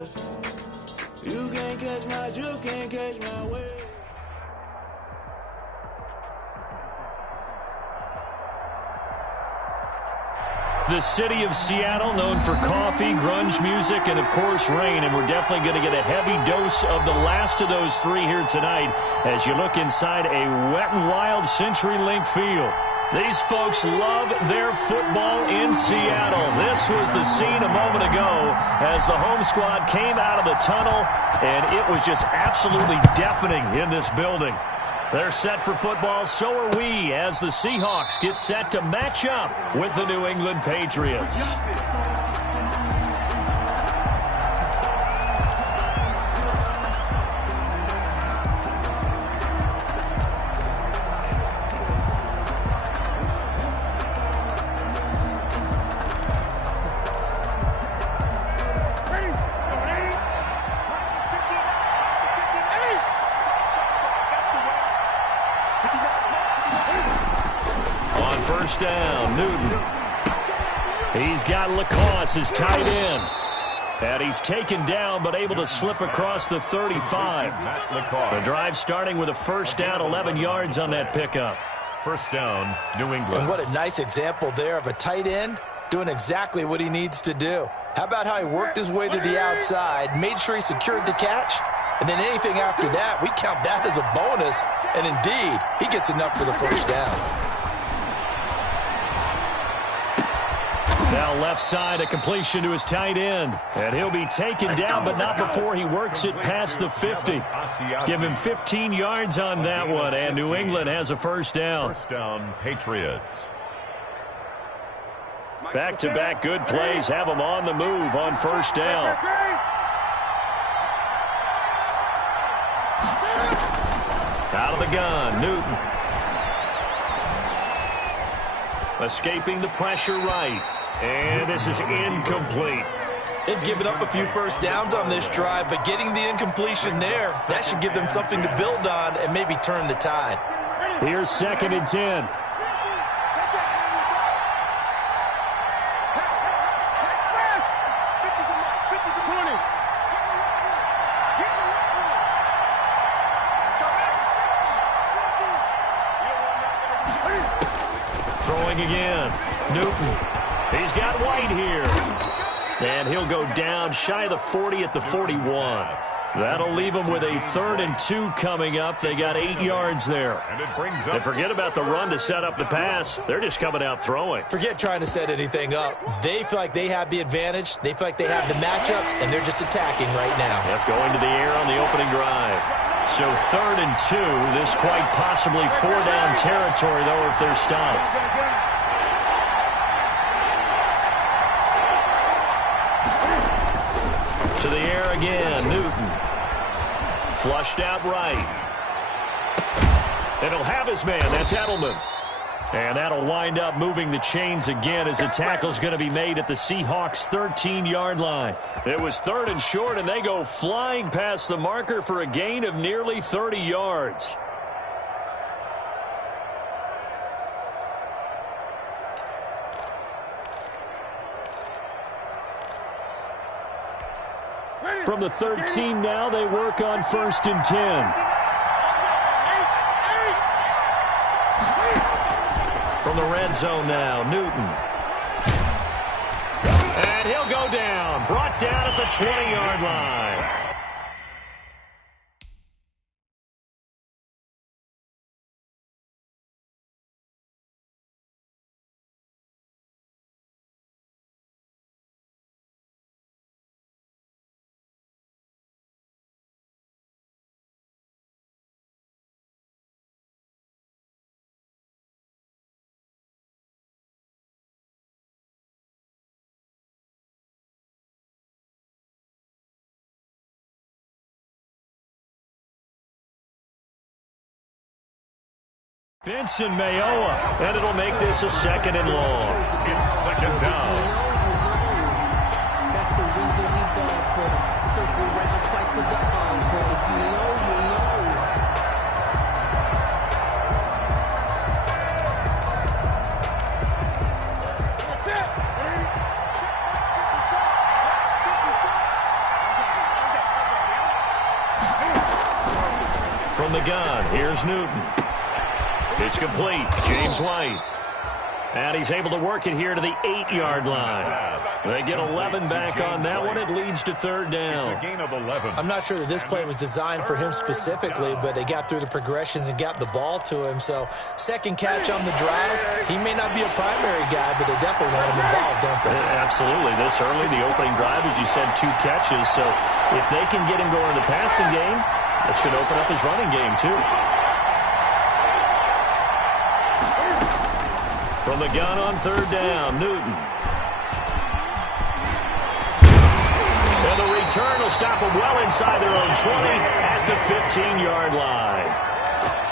You can't catch my way. The city of Seattle, known for coffee, grunge music, and, of course, rain. And we're definitely going to get a heavy dose of the last of those three here tonight as you look inside a Wet n Wild CenturyLink field. These folks love their football in Seattle. This was the scene a moment ago as the home squad came out of the tunnel, and it was just absolutely deafening in this building. They're set for football, so are we, as the Seahawks get set to match up with the New England Patriots. First down, Newton. He's got Lacoste as tight end. And he's taken down but able to slip across the 35. The drive starting with a first down, 11 yards on that pickup. First down, New England. And what a nice example there of a tight end doing exactly what he needs to do. How about how he worked his way to the outside, made sure he secured the catch, and then anything after that, we count that as a bonus. And indeed, he gets enough for the first down. Now left side, a completion to his tight end. And he'll be taken down, but not before he works it past the 50. Give him 15 yards on that one, and New England has a first down. First down, Patriots. Back-to-back good plays have them on the move on first down. Out of the gun, Newton. Escaping the pressure right. And this is incomplete. They've given up a few first downs on this drive, but getting the incompletion there, that should give them something to build on and maybe turn the tide. Here's 2nd and 10. Throwing again. Newton. He's got White here. And he'll go down shy of the 40 at the 41. That'll leave them with a 3rd and 2 coming up. They got 8 yards there. And forget about the run to set up the pass. They're just coming out throwing. Forget trying to set anything up. They feel like they have the advantage. They feel like they have the matchups, and they're just attacking right now. Yep, going to the air on the opening drive. So 3rd and 2. This quite possibly 4-down territory, though, if they're stopped. To the air again, Newton. Flushed out right. And he'll have his man. That's Edelman. And that'll wind up moving the chains again as the tackle's going to be made at the Seahawks' 13-yard line. It was 3rd and short, and they go flying past the marker for a gain of nearly 30 yards. From the 13 now, they work on 1st and 10. From the red zone now, Newton. And he'll go down. Brought down at the 20-yard line. Vincent Mayoa, and it'll make this a 2nd and long. It's 2nd down. That's the reason we ball for. Circle round twice for the encore. If you know, you know. That's it. the gun, here's Newton. It's complete. James White. And he's able to work it here to the 8-yard line. They get 11 back on that one. It leads to third down. It's a gain of 11. I'm not sure that this play was designed for him specifically, but they got through the progressions and got the ball to him. So second catch on the drive. He may not be a primary guy, but they definitely want him involved, don't they? Absolutely. This early, the opening drive, as you said, 2 catches. So if they can get him going in the passing game, that should open up his running game too. From the gun on third down, Newton. And the return will stop them well inside their own 20 at the 15-yard line.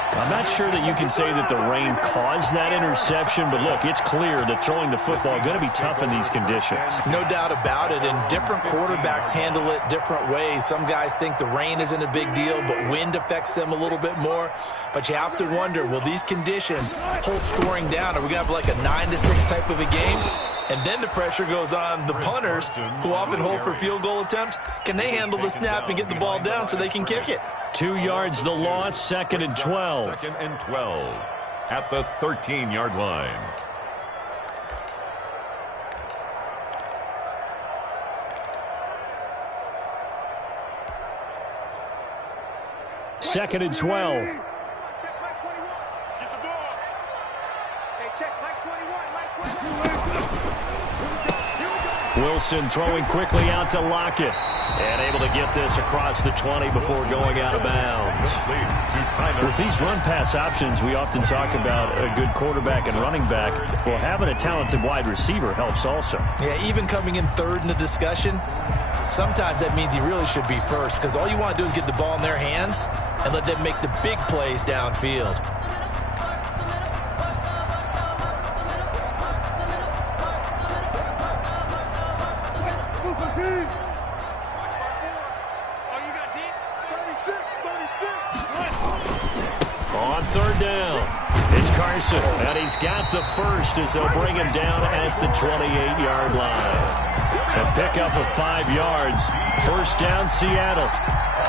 I'm not sure that you can say that the rain caused that interception, but look, it's clear that throwing the football is going to be tough in these conditions. No doubt about it, and different quarterbacks handle it different ways. Some guys think the rain isn't a big deal, but wind affects them a little bit more. But you have to wonder, will these conditions hold scoring down? Are we going to have like a 9-6 type of a game? And then the pressure goes on the punters, who often hold for field goal attempts. Can they handle the snap and get the ball down so they can kick it? 2 yards the loss, 2nd and 12. 2nd and 12 at the 13-yard line. Second and 12. Check Mike 21. Get the ball. Hey, check Mike 21. Mike 21. Wilson throwing quickly out to Lockett. And able to get this across the 20 before going out of bounds. With these run-pass options, we often talk about a good quarterback and running back. Well, having a talented wide receiver helps also. Yeah, even coming in third in the discussion, sometimes that means he really should be first, because all you want to do is get the ball in their hands and let them make the big plays downfield. On third down, it's Carson, and he's got the first as they'll bring him down at the 28-yard line. A pickup of 5 yards. First down, Seattle.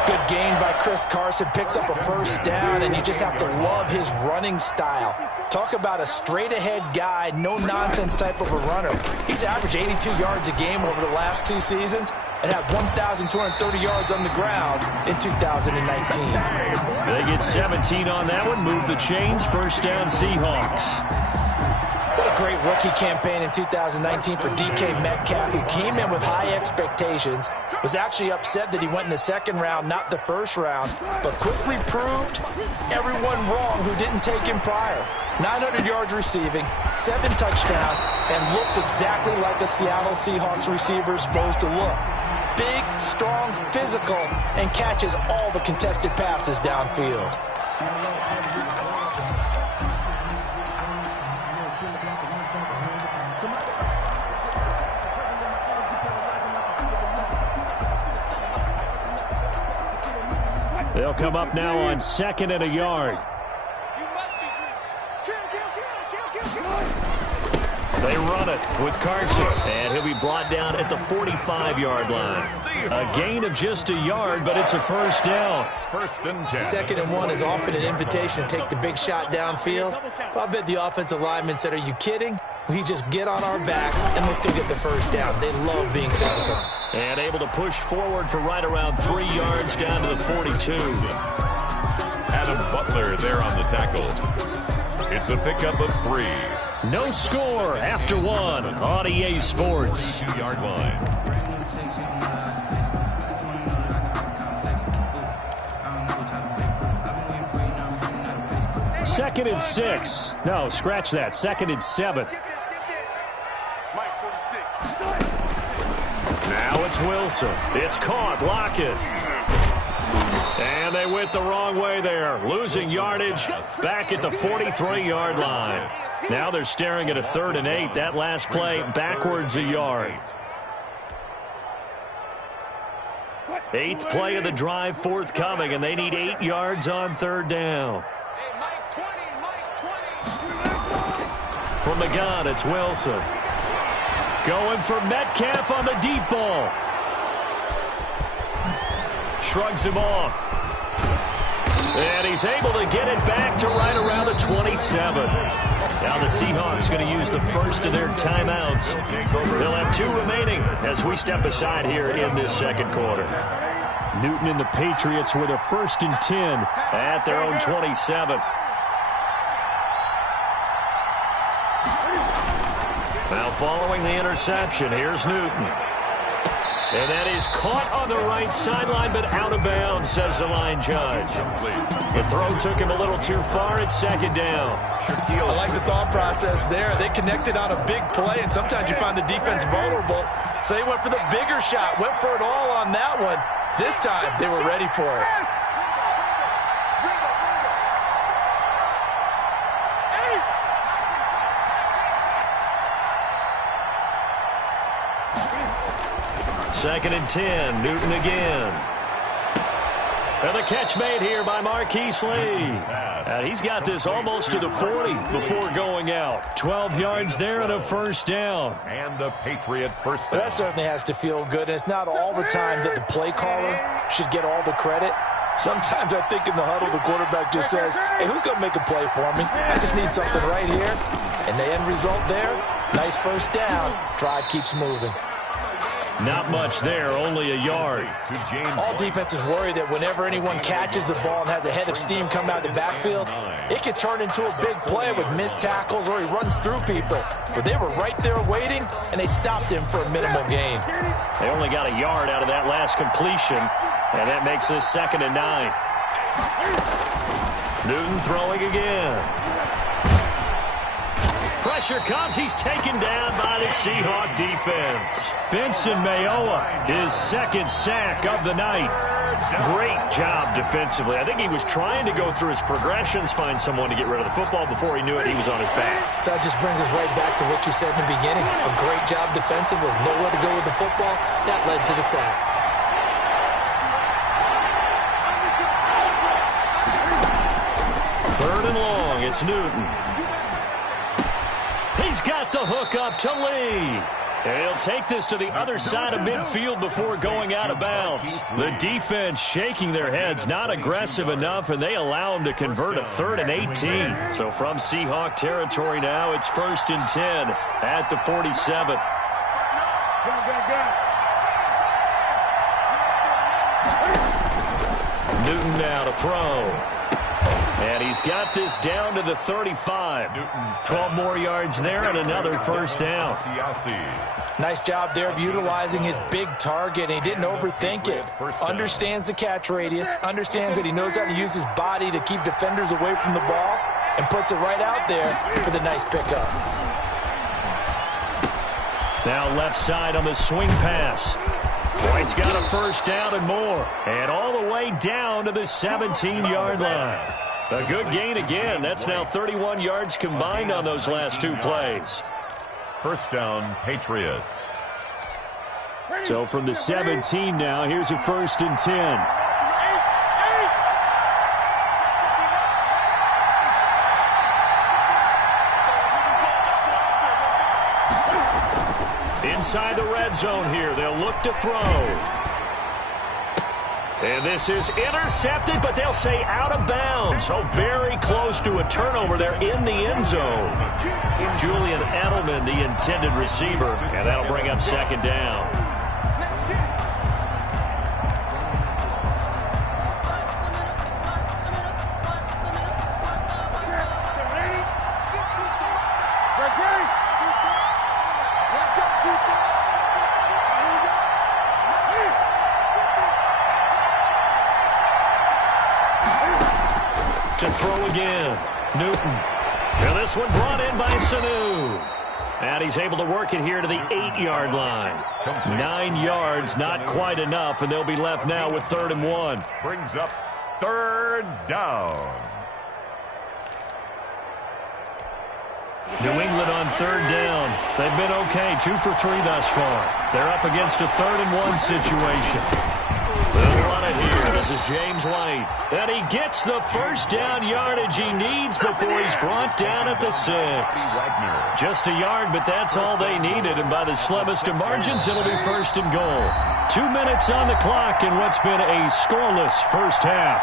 Good gain by Chris Carson, picks up a first down, and you just have to love his running style. Talk about a straight-ahead guy, no-nonsense type of a runner. He's averaged 82 yards a game over the last 2 seasons and had 1,230 yards on the ground in 2019. They get 17 on that one, move the chains, first down, Seahawks. What a great rookie campaign in 2019 for DK Metcalf, who came in with high expectations, was actually upset that he went in the second round, not the first round, but quickly proved everyone wrong who didn't take him prior. 900 yards receiving, 7 touchdowns, and looks exactly like a Seattle Seahawks receiver is supposed to look. Big, strong, physical, and catches all the contested passes downfield. They'll come up now on 2nd and a yard. They run it with Carson, and he'll be brought down at the 45-yard line. A gain of just a yard, but it's a first down. First and 10. 2nd and 1 is often an invitation to take the big shot downfield. But I bet the offensive linemen said, are you kidding? We just get on our backs and let's go get the first down. They love being physical. And able to push forward for right around 3 yards down to the 42. Adam Butler there on the tackle. It's a pickup of 3. No score after 1 on EA Sports. 2-yard line. Second and 6. No, scratch that. 2nd and 7. Now it's Wilson. It's caught. Lockett. And they went the wrong way there. Losing yardage back at the 43-yard line. Now they're staring at a 3rd and 8. That last play backwards a yard. 8th play of the drive forthcoming, and they need 8 yards on 3rd down. From the gun, it's Wilson. Going for Metcalf on the deep ball. Shrugs him off. And he's able to get it back to right around the 27. Now the Seahawks going to use the first of their timeouts. They'll have 2 remaining as we step aside here in this second quarter. Newton and the Patriots with a 1st and 10 at their own 27. Now following the interception, here's Newton. And that is caught on the right sideline, but out of bounds, says the line judge. The throw took him a little too far. It's 2nd down. I like the thought process there. They connected on a big play, and sometimes you find the defense vulnerable. So they went for the bigger shot, went for it all on that one. This time, they were ready for it. Second and 10, Newton again. And the catch made here by Marquise Lee. And he's got this almost to the 40 before going out. 12 yards there and a 1st down. And a Patriot 1st down. That certainly has to feel good. And it's not all the time that the play caller should get all the credit. Sometimes I think in the huddle, the quarterback just says, hey, who's going to make a play for me? I just need something right here. And the end result there, nice 1st down. Drive keeps moving. Not much there, only a yard. All defenses worry that whenever anyone catches the ball and has a head of steam coming out of the backfield, it could turn into a big play with missed tackles or he runs through people. But they were right there waiting, and they stopped him for a minimal gain. They only got a yard out of that last completion, and that makes this 2nd and 9. Newton throwing again. Pressure comes. He's taken down by the Seahawk defense. Benson Mayowa, his 2nd sack of the night. Great job defensively. I think he was trying to go through his progressions, find someone to get rid of the football. Before he knew it, he was on his back. So that just brings us right back to what you said in the beginning. A great job defensively. Nowhere to go with the football. That led to the sack. Third and long. It's Newton. He's got the hook up to Lee. And he'll take this to the other side of midfield before going out of bounds. The defense shaking their heads, not aggressive enough, and they allow him to convert a 3rd and 18. So from Seahawk territory now, it's 1st and 10 at the 47. Newton now to throw. And he's got this down to the 35. 12 more yards there and another 1st down. Nice job there of utilizing his big target. He didn't overthink it. Understands the catch radius. Understands that he knows how to use his body to keep defenders away from the ball. And puts it right out there for the nice pickup. Now left side on the swing pass. White's got a 1st down and more. And all the way down to the 17-yard line. A good gain again. That's now 31 yards combined on those last 2 plays. 1st down, Patriots. So from the 17 now, here's a 1st and 10. Inside the red zone here, they'll look to throw. And this is intercepted, but they'll say out of bounds. So very close to a turnover there in the end zone. Julian Edelman, the intended receiver, and that'll bring up 2nd down. To throw again, Newton. And this one brought in by Sanu. And he's able to work it here to the 8-yard line. 9 yards, not quite enough, and they'll be left now with 3rd and 1. Brings up 3rd down. New England on 3rd down. They've been okay, 2 for 3 thus far. They're up against a 3rd and 1 situation. They'll run it here. This is James White. And he gets the 1st down yardage he needs before he's brought down at the 6. Just a yard, but that's all they needed. And by the slimmest of margins, it'll be 1st and goal. 2 minutes on the clock in what's been a scoreless first half.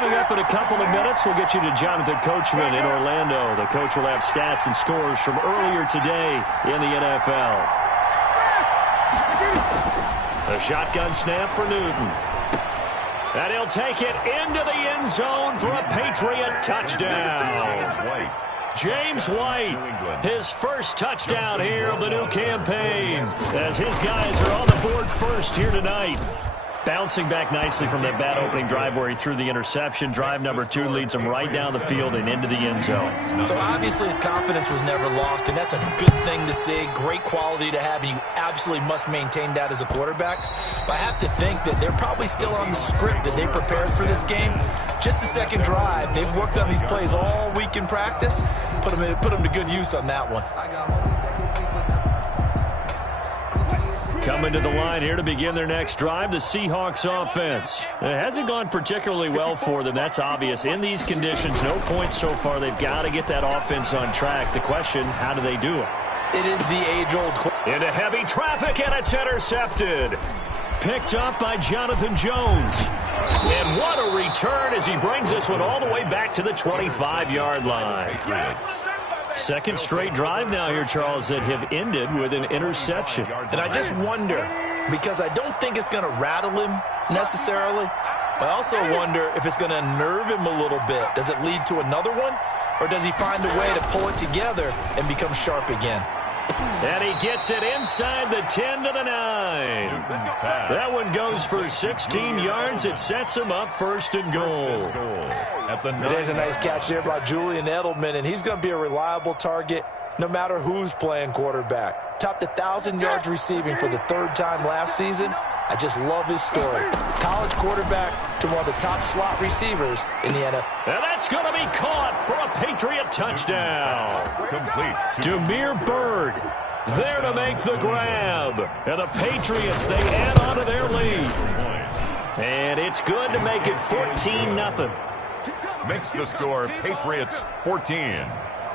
Coming up in a couple of minutes, we'll get you to Jonathan Coachman in Orlando. The coach will have stats and scores from earlier today in the NFL. A shotgun snap for Newton. And he'll take it into the end zone for a Patriot touchdown. James White, his first touchdown here of the new campaign, as his guys are on the board first here tonight. Bouncing back nicely from that bad opening drive where he threw the interception. Drive number 2 leads him right down the field and into the end zone. So obviously his confidence was never lost, and that's a good thing to see. Great quality to have, and you absolutely must maintain that as a quarterback. But I have to think that they're probably still on the script that they prepared for this game. Just the second drive. They've worked on these plays all week in practice. Put them to good use on that one. Coming to the line here to begin their next drive, the Seahawks offense. It hasn't gone particularly well for them. That's obvious. In these conditions, no points so far. They've got to get that offense on track. The question, how do they do it? It is the age-old question. Into heavy traffic, and it's intercepted. Picked up by Jonathan Jones. And what a return as he brings this one all the way back to the 25-yard line. Second straight drive now here, Charles, that have ended with an interception. And I just wonder, because I don't think it's going to rattle him necessarily, but I also wonder if it's going to unnerve him a little bit. Does it lead to another one? Or does he find a way to pull it together and become sharp again? And he gets it inside the 10 to the 9. That one goes for 16 yards. It sets him up first and goal. It is a nice catch there by Julian Edelman, and he's going to be a reliable target no matter who's playing quarterback. Topped 1,000 yards receiving for the 3rd time last season. I just love his story. College quarterback to one of the top slot receivers in the NFL. And that's going to be caught for a Patriot touchdown. Complete. Demir Bird there to make the grab. And the Patriots, they add on to their lead. And it's good to make it 14-0. Makes the score Patriots 14.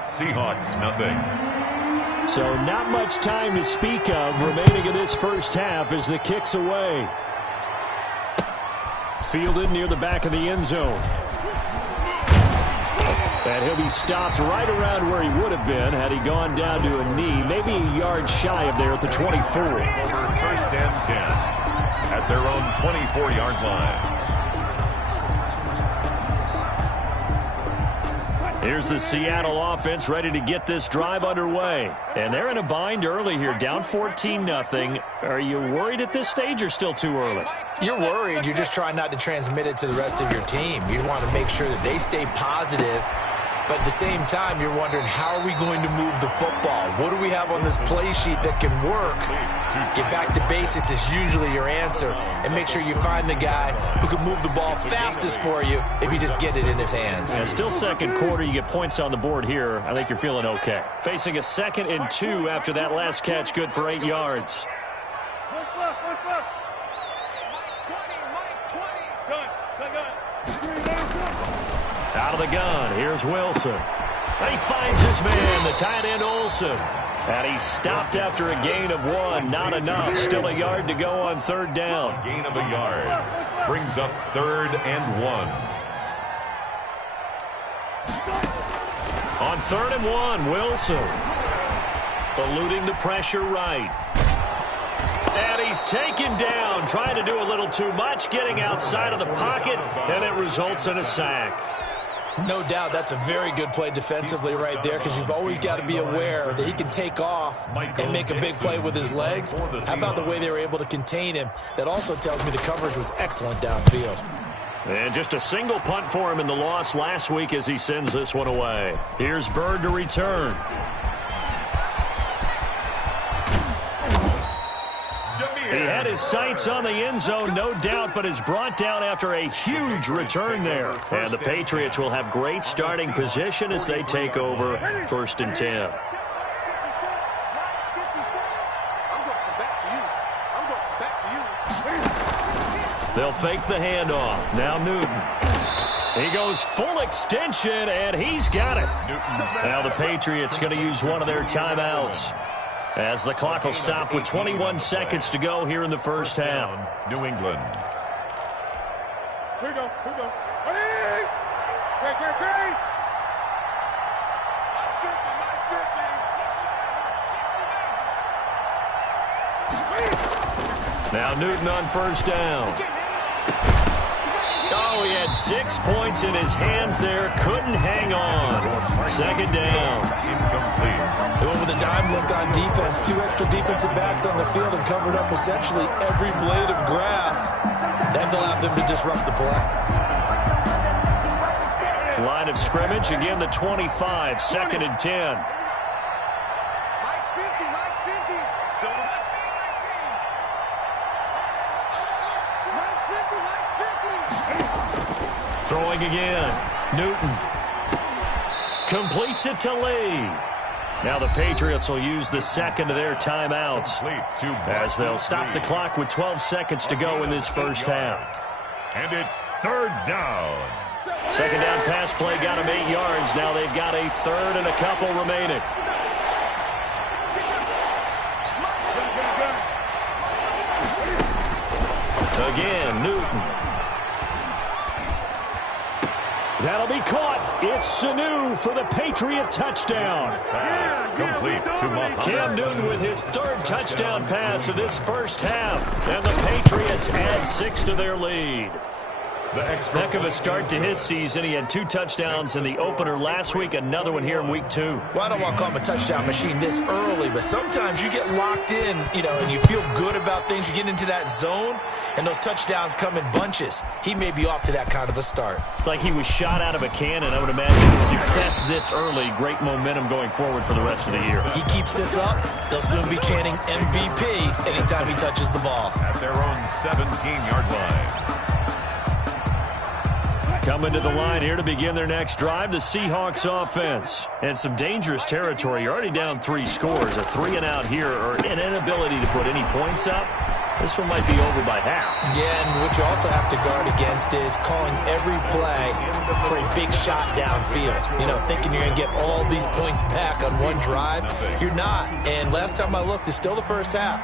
Seahawks nothing. So not much time to speak of remaining in this first half as the kick's away. Fielded near the back of the end zone. And he'll be stopped right around where he would have been had he gone down to a knee, maybe a yard shy of there at the 24. Over 1st and 10 at their own 24-yard line. Here's the Seattle offense ready to get this drive underway. And they're in a bind early here, down 14-0. Are you worried at this stage or still too early? You're worried. You're just trying not to transmit it to the rest of your team. You want to make sure that they stay positive. But at the same time, you're wondering, how are we going to move the football? What do we have on this play sheet that can work? Get back to basics is usually your answer. And make sure you find the guy who can move the ball fastest for you if you just get it in his hands. Yeah, still second quarter. You get points on the board here. I think you're feeling okay. Facing a 2nd and 2 after that last catch, good for 8 yards. Out of the gun, here's Wilson. And he finds his man, the tight end Olsen. And he's stopped after a gain of 1. Not enough. Still a yard to go on 3rd down. Gain of a yard. Brings up 3rd and 1. On 3rd and 1, Wilson. Eluding the pressure right. And he's taken down, trying to do a little too much, getting outside of the pocket, and it results in a sack. No doubt that's a very good play defensively right there, because you've always got to be aware that he can take off and make a big play with his legs. How about the way they were able to contain him? That also tells me the coverage was excellent downfield. And just a single punt for him in the loss last week as he sends this one away. Here's Bird to return. He had his sights on the end zone, no doubt, but is brought down after a huge return there. And the Patriots will have great starting position as they take over 1st and 10. They'll fake the handoff. Now Newton. He goes full extension, and he's got it. Now the Patriots going to use one of their timeouts, as the clock will stop with 21 seconds to go here in the first half. New England. Here we go. Here we go. Now Newton on first down. Oh, he had 6 points in his hands there. Couldn't hang on. Second down. Incomplete. They went with a dime look on defense. 2 extra defensive backs on the field and covered up essentially every blade of grass. That allowed them to disrupt the play. Line of scrimmage, again the 25, second and 10. Mike's 50, Mike's 50. Mike's 50, Mike's 50. Throwing again. Newton completes it to Lee. Now the Patriots will use the second of their timeouts as they'll stop the clock with 12 seconds to go in this first half. And it's third down. Second down pass play got them 8 yards. Now they've got a third and a couple remaining. Again, Newton. That'll be caught. It's Sanu for the Patriot touchdown. Pass complete to Muhammad. Cam Newton with his third touchdown pass of this first half. And the Patriots add 6 to their lead. Heck of a start to his season. He had 2 touchdowns in the opener last week, another one here in week 2. Well, I don't want to call him a touchdown machine this early, but sometimes you get locked in, and you feel good about things. You get into that zone, and those touchdowns come in bunches. He may be off to that kind of a start. It's like he was shot out of a cannon. I would imagine success this early, great momentum going forward for the rest of the year. He keeps this up, they'll soon be chanting MVP anytime he touches the ball. At their own 17-yard line. Coming to the line here to begin their next drive, the Seahawks offense. And some dangerous territory. You're already down 3 scores. A 3-and-out here or an inability to put any points up. This one might be over by half. Yeah, and what you also have to guard against is calling every play for a big shot downfield. Thinking you're going to get all these points back on one drive. You're not. And last time I looked, it's still the first half.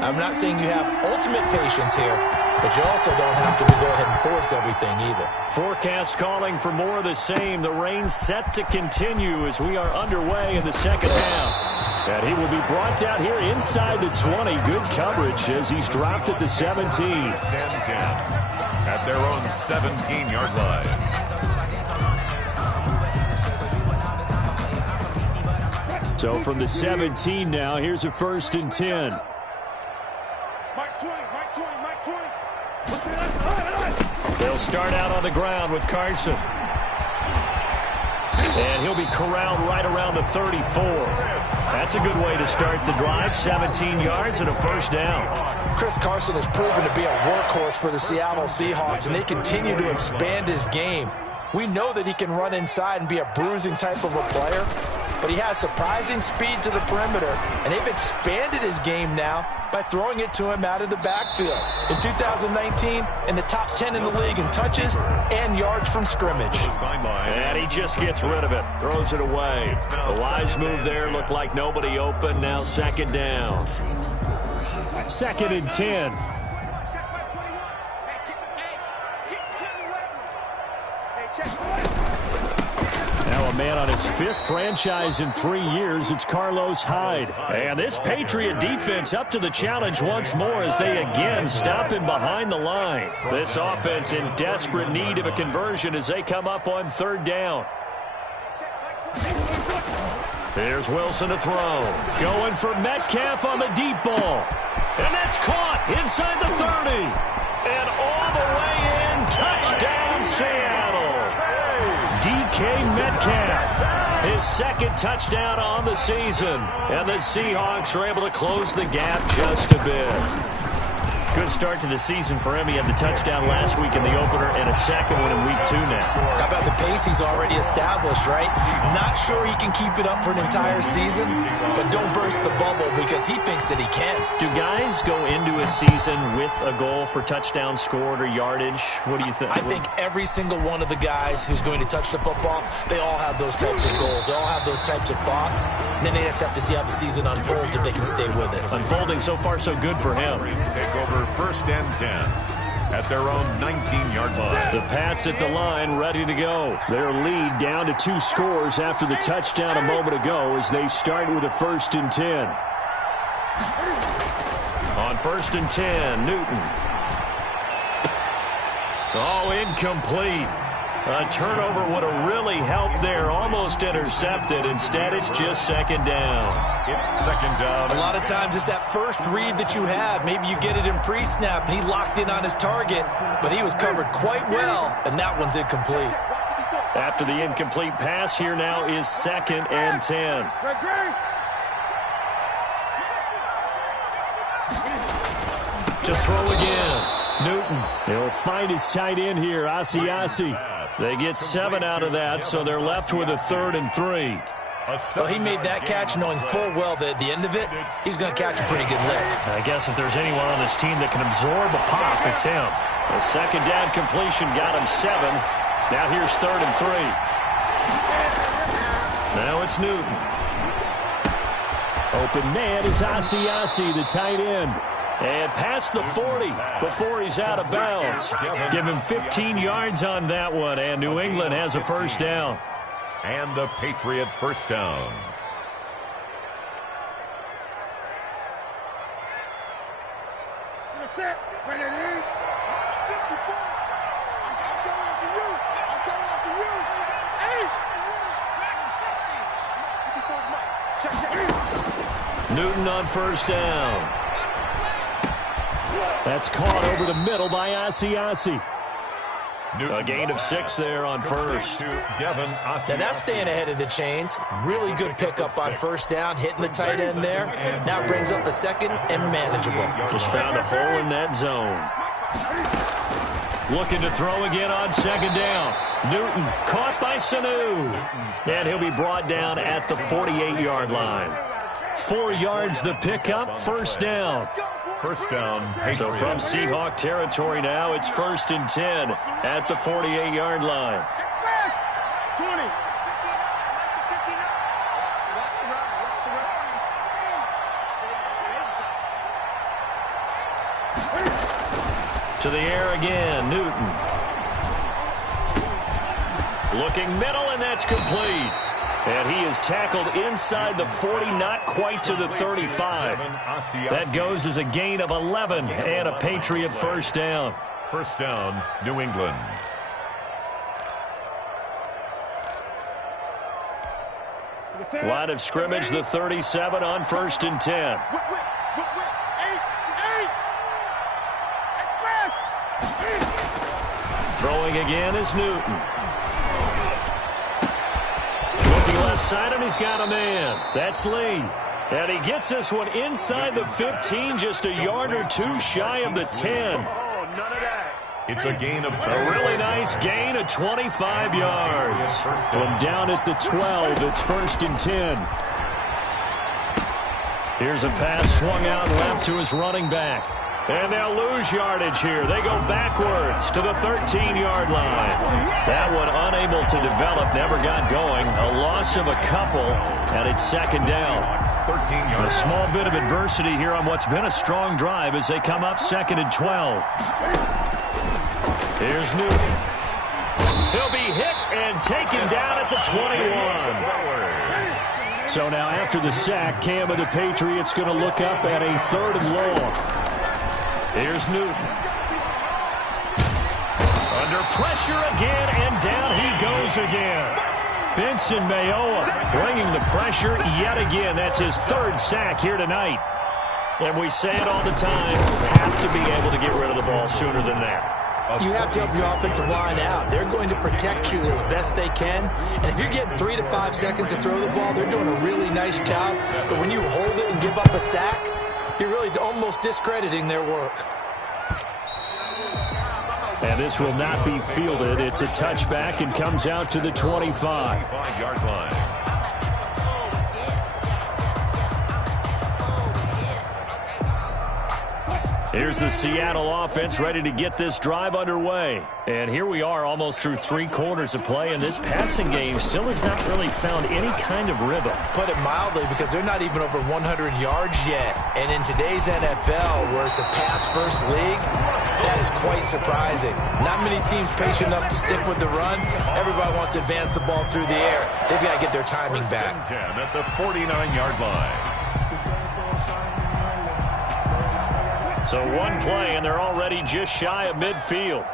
I'm not saying you have ultimate patience here, but you also don't have to go ahead and force everything either. Forecast calling for more of the same. The rain set to continue as we are underway in the second half. And he will be brought down here inside the 20. Good coverage as he's dropped at the 17. Stand 10 at their own 17-yard line. So from the 17 now, here's a first and 10. Mike 20, Mike 20, Mike 20. They'll start out on the ground with Carson. And he'll be corralled right around the 34. That's a good way to start the drive. 17 yards and a first down. Chris Carson has proven to be a workhorse for the Seattle Seahawks, and they continue to expand his game. We know that he can run inside and be a bruising type of a player, but he has surprising speed to the perimeter, and they've expanded his game now by throwing it to him out of the backfield. In 2019, in the top 10 in the league in touches and yards from scrimmage. And he just gets rid of it, throws it away. A wise move there, looked like nobody open. Now second down. Second and 10. Check Mike 21. Hey, get me away from him. Hey, check. Now a man on his 5th franchise in 3 years. It's Carlos Hyde. And this Patriot defense up to the challenge once more as they again stop him behind the line. This offense in desperate need of a conversion as they come up on third down. Here's Wilson to throw. Going for Metcalf on the deep ball. And that's caught inside the 30. And all the way in. Touchdown, Seattle. DK Metcalf, his second touchdown on the season. And the Seahawks are able to close the gap just a bit. Good start to the season for him. He had the touchdown last week in the opener and a second one in week 2 now. How about the pace he's already established, right? Not sure he can keep it up for an entire season, but don't burst the bubble because he thinks that he can. Do guys go into a season with a goal for touchdown scored or yardage? What do you think? I think every single one of the guys who's going to touch the football, they all have those types of goals. They all have those types of thoughts. And then they just have to see how the season unfolds if they can stay with it. Unfolding so far so good for him. Take over first and 10. at their own 19-yard line. The Pats at the line, ready to go. Their lead down to 2 scores after the touchdown a moment ago as they start with a 1st and 10. On 1st and 10, Newton. Oh, incomplete. A turnover would have really helped there. Almost intercepted. Instead, it's just 2nd down. It's 2nd down. A lot of times it's that first read that you have. Maybe you get it in pre-snap, and he locked in on his target, but he was covered quite well, and that one's incomplete. After the incomplete pass, here now is 2nd and 10. To throw again. Newton. He'll find his tight end here, Asiasi. They get 7 out of that, so they're left with a 3rd and 3. Well, he made that catch knowing full well that at the end of it, he's going to catch a pretty good lick. I guess if there's anyone on this team that can absorb a pop, it's him. A 2nd down completion got him 7. Now here's 3rd and 3. Now it's Newton. Open man is Asiasi, the tight end. And past the 40 before he's out of bounds. Give him 15 yards on that one, and New England has a 1st down. And a Patriot 1st down. Newton on 1st down. That's caught over the middle by Asiasi. A gain of 6 there on 1st. Now that's staying ahead of the chains. Really good pickup on 1st down, hitting the tight end there. Now brings up a 2nd and manageable. Just found a hole in that zone. Looking to throw again on 2nd down. Newton caught by Sanu. And he'll be brought down at the 48-yard line. 4 yards the pickup, 1st down. 1st down. Patriots. So from Seahawk territory now, it's 1st and 10 at the 48-yard line. 20. To the air again, Newton. Looking middle, and that's complete. And he is tackled inside the 40, not quite to the 35. That goes as a gain of 11 and a Patriot 1st down. 1st down, New England. Line of scrimmage, the 37 on 1st and 10. Throwing again is Newton. Left side, and he's got a man. That's Lee. And he gets this one inside the 15, just a yard or 2 shy of the 10. It's a gain of 10. A really nice gain of 25 yards. From down at the 12, it's 1st and 10. Here's a pass swung out left to his running back. And they'll lose yardage here. They go backwards to the 13-yard line. That one unable to develop, never got going. A loss of a couple, and it's 2nd down. 13 yards. A small bit of adversity here on what's been a strong drive as they come up 2nd and 12. Here's Newton. He'll be hit and taken down at the 21. So now after the sack, Cam of the Patriots going to look up at a 3rd and long. Here's Newton. Under pressure again, and down he goes again. Benson Mayowa bringing the pressure yet again. That's his 3rd sack here tonight. And we say it all the time, have to be able to get rid of the ball sooner than that. You have to help your offensive line out. They're going to protect you as best they can. And if you're getting 3 to 5 seconds to throw the ball, they're doing a really nice job. But when you hold it and give up a sack, you're really almost discrediting their work. And this will not be fielded. It's a touchback and comes out to the 25. 5-yard line. Here's the Seattle offense ready to get this drive underway. And here we are almost through 3 quarters of play, and this passing game still has not really found any kind of rhythm. Put it mildly, because they're not even over 100 yards yet. And in today's NFL, where it's a pass-first league, that is quite surprising. Not many teams patient enough to stick with the run. Everybody wants to advance the ball through the air. They've got to get their timing back. 10 at the 49-yard line. So one play, and they're already just shy of midfield.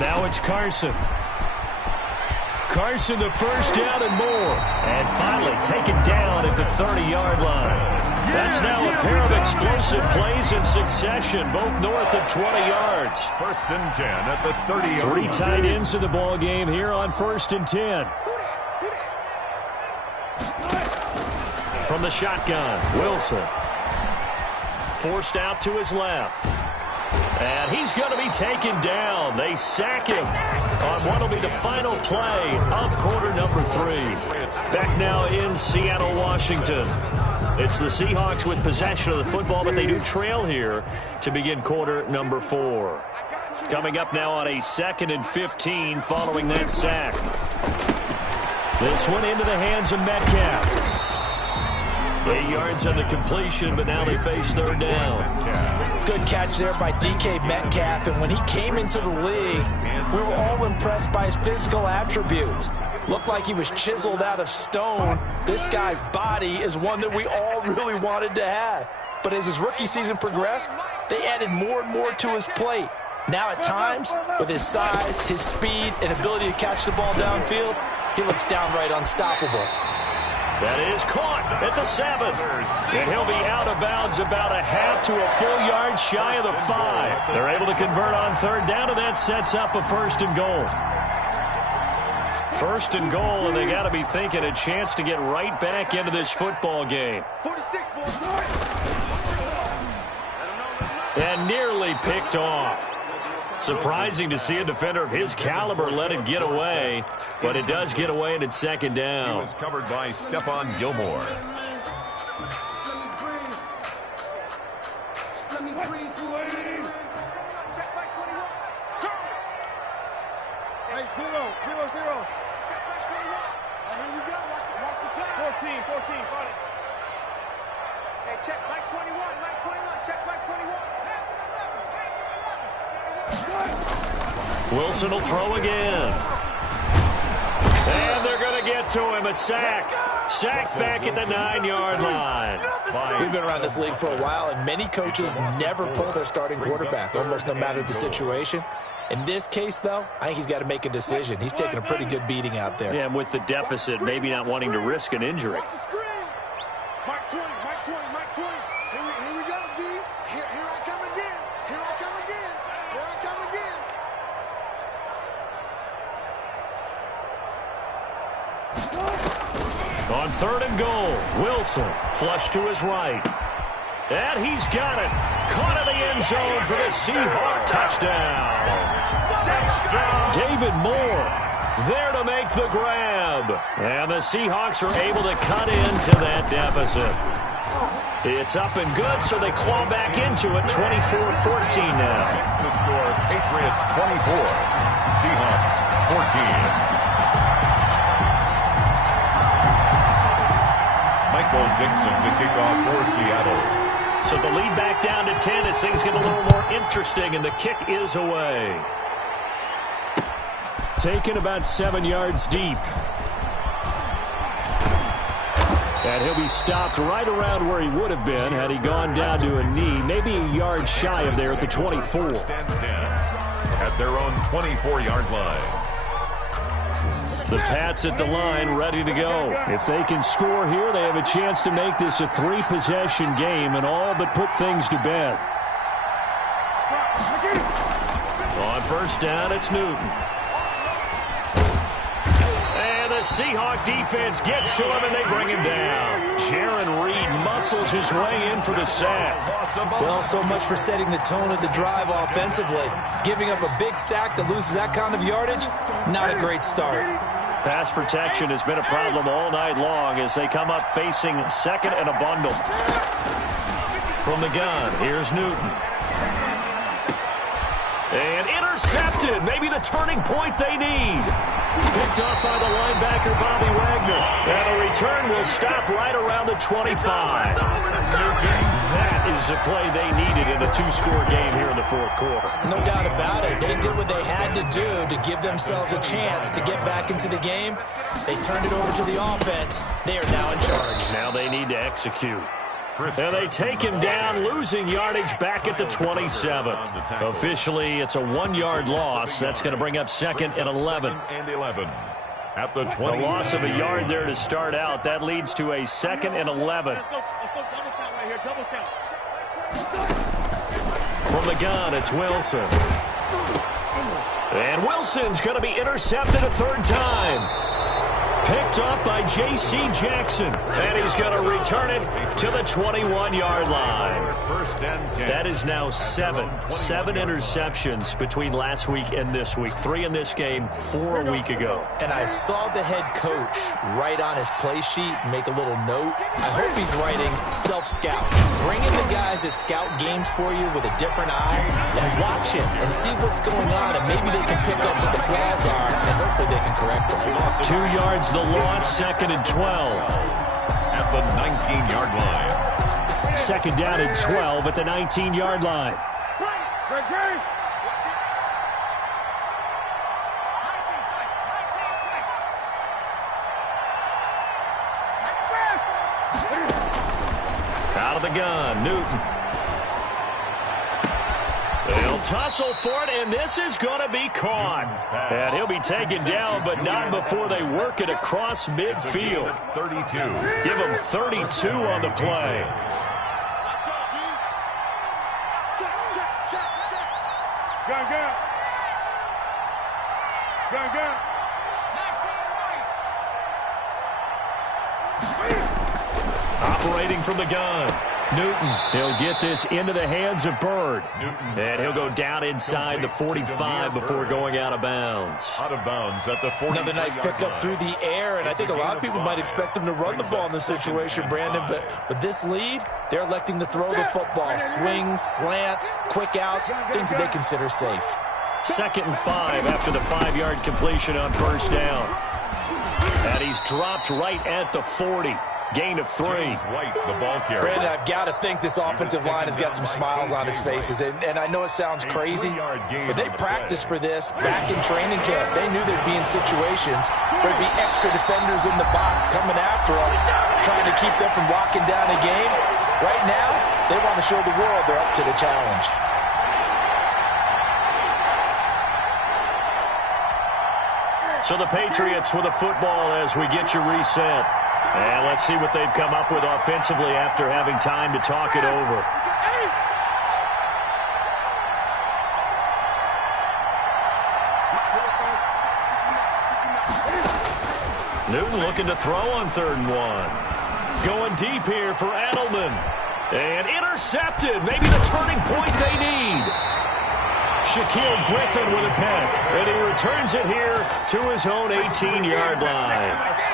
Now it's Carson. Carson, the first down and more. And finally taken down at the 30-yard line. That's now a pair of explosive plays in succession, both north of 20 yards. 1st and 10 at the 30-yard line. 3 tight ends in the ball game here on 1st and 10. From the shotgun, Wilson. Forced out to his left. And he's going to be taken down. They sack him on what will be the final play of quarter number 3. Back now in Seattle, Washington. It's the Seahawks with possession of the football, but they do trail here to begin quarter number 4. Coming up now on a 2nd and 15 following that sack. This one into the hands of Metcalf. 8 yards on the completion, but now they face 3rd down. Good catch there by DK Metcalf, and when he came into the league, we were all impressed by his physical attributes. Looked like he was chiseled out of stone. This guy's body is one that we all really wanted to have. But as his rookie season progressed, they added more and more to his plate. Now at times, with his size, his speed, and ability to catch the ball downfield, he looks downright unstoppable. That is caught at the 7. And he'll be out of bounds about a half to a full yard shy of the 5. They're able to convert on 3rd down, and that sets up a 1st and goal. 1st and goal, and they got to be thinking a chance to get right back into this football game. And nearly picked off. Surprising to see a defender of his caliber let it get away, but it does get away, and it's 2nd down. He was covered by Stephon Gilmore. Wilson will throw again. And they're going to get to him. A sack. Sacked back at the 9-yard line. We've been around this league for a while, and many coaches never pull their starting quarterback, almost no matter the situation. In this case, though, I think he's got to make a decision. He's taking a pretty good beating out there. Yeah, and with the deficit, maybe not wanting to risk an injury. On 3rd and goal, Wilson flush to his right. And he's got it. Caught in the end zone for the Seahawk touchdown. David Moore there to make the grab. And the Seahawks are able to cut into that deficit. It's up and good, so they claw back into it, 24-14 now. The score, Patriots 24, Seahawks 14. Michael Dixon to kick off for Seattle. So the lead back down to 10 as things get a little more interesting, and the kick is away. Taken about 7 yards deep. And he'll be stopped right around where he would have been had he gone down to a knee, maybe a yard shy of there at the 24. At their own 24-yard line. The Pats at the line ready to go. If they can score here, they have a chance to make this a 3-possession game and all but put things to bed. On 1st down, it's Newton. And the Seahawk defense gets to him, and they bring him down. Jaron Reed muscles his way in for the sack. Well, so much for setting the tone of the drive offensively. Giving up a big sack that loses that kind of yardage, not a great start. Pass protection has been a problem all night long as they come up facing second and a bundle. From the gun, here's Newton. And intercepted. Maybe the turning point they need. Picked up by the linebacker, Bobby Wagner. And the return will stop right around the 25. That is the play they needed in a two-score game here in the fourth quarter. No doubt about it. They did what they had to do to give themselves a chance to get back into the game. They turned it over to the offense. They are now in charge. Now they need to execute. And they take him down, losing yardage back at the 27. Officially, it's a 1-yard loss. That's going to bring up second and 11. At the 20. A loss of a yard there to start out. That leads to a second and 11. From the gun, it's Wilson. And Wilson's going to be intercepted a third time. Picked up by J.C. Jackson. And he's going to return it to the 21-yard line. First and 10. That is now seven interceptions between last week and this week. 3 in this game, 4 a week ago. And I saw the head coach write on his play sheet, make a little note. I hope he's writing self-scout. Bring in the guys that scout games for you with a different eye and watch him and see what's going on, and maybe they can pick up what the flaws are, and hopefully they can correct them. 2 yards the loss, second and 12. At the 19-yard line. Second down and 12 at the 19-yard line. Out of the gun, Newton. They'll tussle for it, and this is going to be caught. And he'll be taken down, but not before they work it across midfield. 32. Give him 32 on the play. Operating from the gun. Newton, he'll get this into the hands of Bird. And he'll go down inside the 45 before going out of bounds. Out of bounds at the 40. Another nice pickup through the air, and I think a lot of people might expect them to run the ball in this situation, Brandon, but with this lead, they're electing to throw the football. Swings, slants, quick outs, things that they consider safe. Second and 5 after the 5-yard completion on first down. And he's dropped right at the 40. Gain of 3. White, the ball carrier. Brandon, I've got to think this offensive line has got some smiles on its faces. And I know it sounds crazy, but they practiced for this back in training camp. They knew they'd be in situations where there'd be extra defenders in the box coming after them, trying to keep them from locking down a game. Right now, they want to show the world they're up to the challenge. So the Patriots with a football as we get you reset. And let's see what they've come up with offensively after having time to talk it over. Newton looking to throw on 3rd and 1. Going deep here for Edelman. And intercepted. Maybe the turning point they need. Shaquille Griffin with a pick. And he returns it here to his own 18-yard line.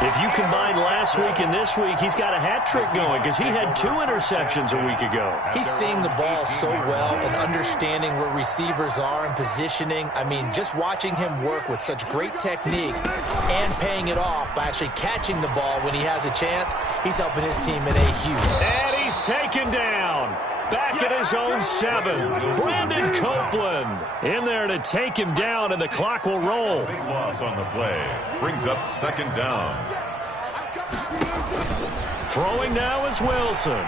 If you combine last week and this week, he's got a hat trick going because he had 2 interceptions a week ago. He's seeing the ball so well and understanding where receivers are and positioning. I mean, just watching him work with such great technique and paying it off by actually catching the ball when he has a chance, he's helping his team in a huge. And he's taken down. Back at his own 7. Brandon Copeland in there to take him down, and the clock will roll. Big loss on the play. Brings up 2nd down. Throwing now is Wilson.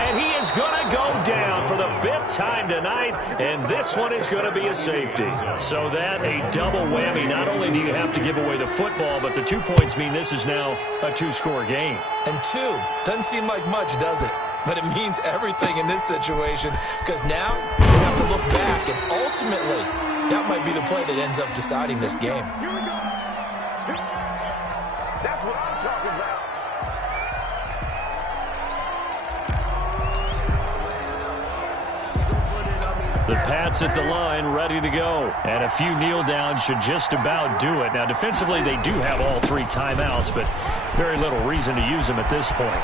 And he is going to go down for the 5th time tonight, and this one is going to be a safety. So that a double whammy. Not only do you have to give away the football, but the 2 points mean this is now a 2-score game. And 2 doesn't seem like much, does it? But it means everything in this situation because now we have to look back, and ultimately that might be the play that ends up deciding this game. That's what I'm talking about. The Pats at the line, ready to go. And a few kneel downs should just about do it. Now, defensively, they do have all 3 timeouts, but very little reason to use them at this point.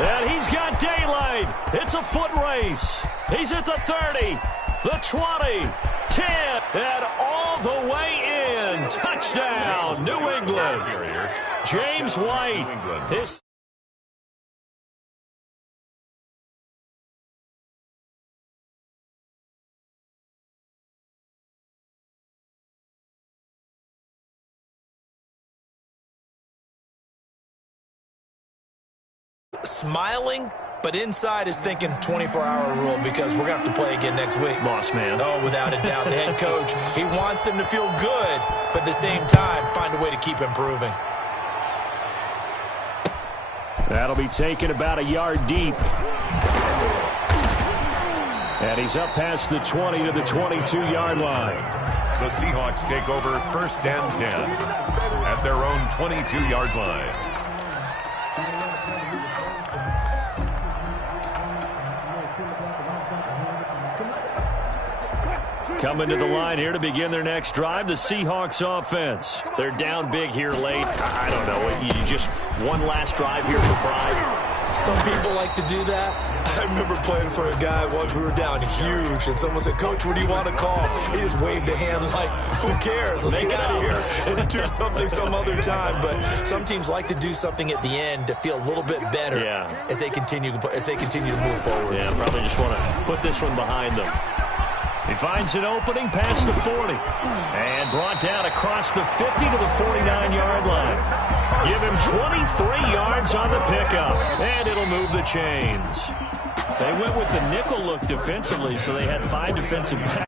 And he's got daylight. It's a foot race. He's at the 30, the 20, 10, and all the way in. Touchdown, New England. James White. His smiling, but inside is thinking 24-hour rule because we're going to have to play again next week. boss man. Oh, without a doubt. The head coach, he wants them to feel good, but at the same time, find a way to keep improving. That'll be taken about a yard deep. And he's up past the 20 to the 22-yard line. The Seahawks take over 1st and 10 at their own 22-yard line. Coming to the line here to begin their next drive, the Seahawks offense. They're down big here late. I don't know. You just one last drive here for pride. Some people like to do that. I remember playing for a guy once. We were down huge, and someone said, "Coach, what do you want to call?" He just waved a hand like, "Who cares? Let's get out of here and do something some other time." But some teams like to do something at the end to feel a little bit better as they continue to move forward. Yeah, probably just want to put this one behind them. He finds an opening past the 40 and brought down across the 50 to the 49-yard line. Give him 23 yards on the pickup, and it'll move the chains. They went with the nickel look defensively, so they had 5 defensive backs.